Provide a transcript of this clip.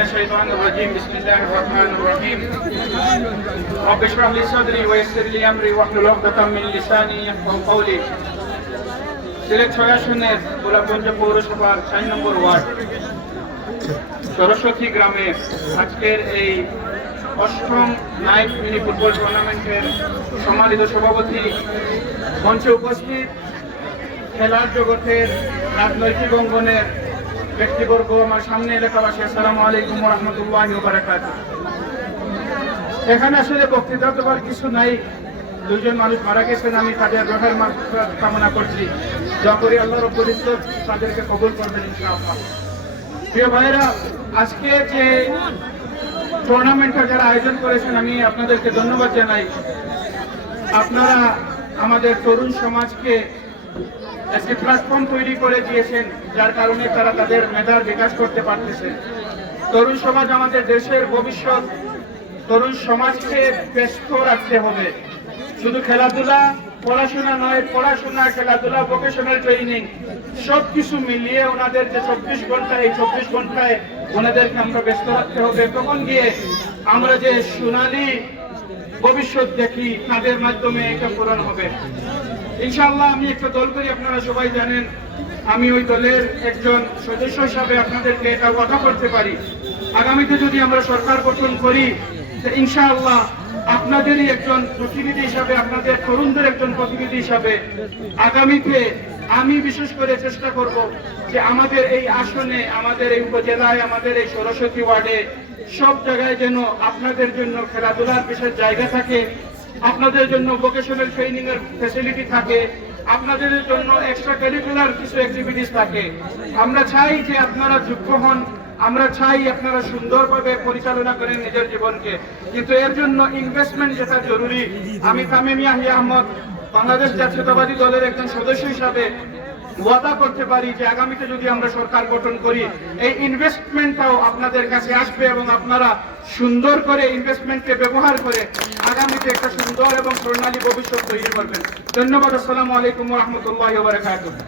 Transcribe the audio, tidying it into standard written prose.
الشيطان الرجيم بسم الله الرحمن الرحيم رب اشرح لي صدري ويسر لي امري واحلل عقدة من لساني يفقهوا قولي সিলেট ৬ আসনের গোলাপগঞ্জ পৌরসভার ৪ নম্বর ওয়ার্ড সরস্বতী গ্রামে আজকের এই অষ্টম নাইট মিনি ফুটবল টুর্নামেন্টের সম্মানিত সভাপতি, মঞ্চে উপস্থিত খেলার জগতের রাজনৈতিক অঙ্গনের ব্যক্তিবর্গ, আমার সামনে এলাকাবাসী, আসসালামু আলাইকুম ওয়া রাহমাতুল্লাহি ওয়া বারাকাতুহু। এখানে আসলে বক্তৃতা দেওয়ার কিছু নাই। দুইজন মানুষ মারা গেছেন, আমি তাদের রোহের মাগফিরাত কামনা করছি। দোয়া করি আল্লাহ রাব্বুল ইজ্জত তাদেরকে কবুল করবেন ইনশাআল্লাহ। প্রিয় ভাইরা, আজকে যে টুর্নামেন্টটা যারা আয়োজন করেছেন আমি আপনাদেরকে ধন্যবাদ জানাই। আপনারা আমাদের তরুণ সমাজকে একটি প্ল্যাটফর্ম তৈরি করে দিয়েছেন, যার কারণে তারা তাদের মেধার বিকাশ করতে পারতেছে। তরুণ সমাজ আমাদের দেশের ভবিষ্যৎ। তরুণ সমাজকে ব্যস্ত রাখতে হবে। শুধু খেলাধুলা, পড়াশোনা নয়, পড়াশোনা, খেলাধুলা, ভোকেশনাল ট্রেনিং সবকিছু মিলিয়ে ওনাদের যে ২৪ ঘন্টা, এই ২৪ ঘন্টায় ওনাদেরকে আমরা ব্যস্ত রাখতে হবে। তখন গিয়ে আমরা যে সোনালী ভবিষ্যৎ দেখি তাদের মাধ্যমে এটা পূরণ হবে ইনশাআল্লাহ। আমি একটা দল করি, আপনারা সবাই জানেন। আমি ওই দলের একজন সদস্য হিসাবে আপনাদেরকে এটা কথা বলতে পারি, আগামীতে যদি আমরা সরকার গঠন করি ইনশাআল্লাহ আপনাদেরই একজন প্রতিনিধি হিসাবে, আপনাদের তরুণদের একজন প্রতিনিধি হিসাবে আগামীতে আমি বিশেষ করে চেষ্টা করব যে আমাদের এই আসনে, আমাদের এই উপজেলায়, আমাদের এই সরস্বতী ওয়ার্ডে সব জায়গায় যেন আপনাদের জন্য খেলাধুলার বিশেষ জায়গা থাকে, আপনাদের জন্য ভোকেশনাল ট্রেনিং এর ফ্যাসিলিটি থাকে, আপনাদের জন্য এক্সট্রা কারিকুলার কিছু অ্যাক্টিভিটিস থাকে। আমরা চাই যে আপনারা যুক্ত হন, আমরা চাই আপনারা সুন্দরভাবে পরিচালনা করেন নিজের জীবনকে, কিন্তু এর জন্য ইনভেস্টমেন্ট যেটা জরুরি। আমি তামিম ইয়াহিয়া আহমদ বাংলাদেশ জাতীয়তাবাদী দলের একজন সদস্য হিসাবে ওয়াদা করতে পারি যে আগামীতে যদি আমরা সরকার গঠন করি এই ইনভেস্টমেন্টটাও আপনাদের কাছে আসবে এবং আপনারা সুন্দর করে ইনভেস্টমেন্টকে ব্যবহার করে আগামীতে একটা সুন্দর এবং স্বর্ণালী ভবিষ্যৎ তৈরি করবেন। ধন্যবাদ। আসসালামু আলাইকুম ওয়া রাহমাতুল্লাহি ওয়া বারাকাতুহু।